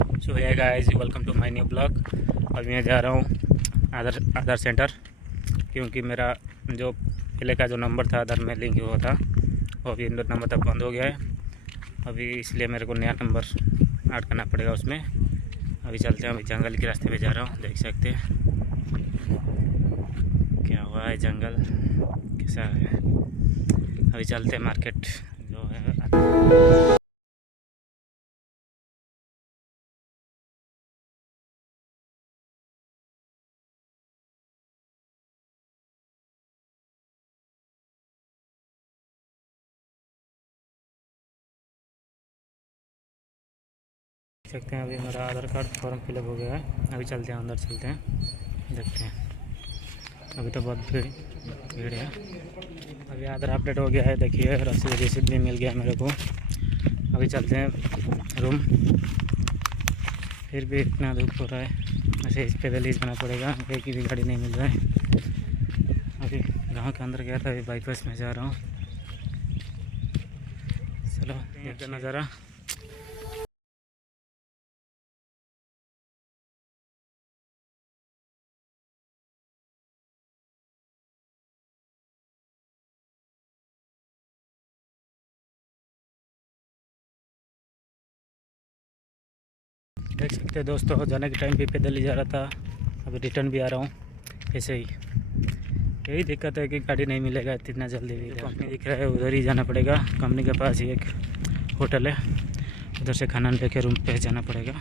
सो है guys, welcome to my new blog. अभी मैं जा रहा हूँ आधार सेंटर, क्योंकि मेरा जो पहले का जो नंबर था आधार में लिंक हुआ था वो अभी नंबर तक बंद हो गया है अभी, इसलिए मेरे को नया नंबर ऐड करना पड़ेगा उसमें। अभी चलते हैं, अभी जंगल के रास्ते पे जा रहा हूँ, देख सकते हैं क्या हुआ है, जंगल कैसा है। अभी चलते हैं मार्केट जो है। देख सकते हैं अभी मेरा आधार कार्ड फॉर्म फिलअप हो गया है। अभी चलते हैं, अंदर चलते हैं, देखते हैं। अभी तो बहुत भीड़ है। अभी आधार अपडेट हो गया है, देखिए रसीद भी मिल गया मेरे को। अभी चलते हैं रूम। फिर भी इतना धूप हो रहा है, ऐसे इस पैदल ही जाना पड़ेगा, एक की भी गाड़ी नहीं मिल रहा है। अभी गाँव के अंदर गया था, अभी बाईपास में जा रहा हूँ। चलो देखते नज़ारा। देख सकते हैं दोस्तों, जाने के टाइम भी पैदल ही जा रहा था, अभी रिटर्न भी आ रहा हूँ ऐसे ही। यही दिक्कत है कि गाड़ी नहीं मिलेगा इतना जल्दी भी। कंपनी दिख रहा है, उधर ही जाना पड़ेगा। कंपनी के पास ही एक होटल है, उधर से खाना लेके रूम पे जाना पड़ेगा।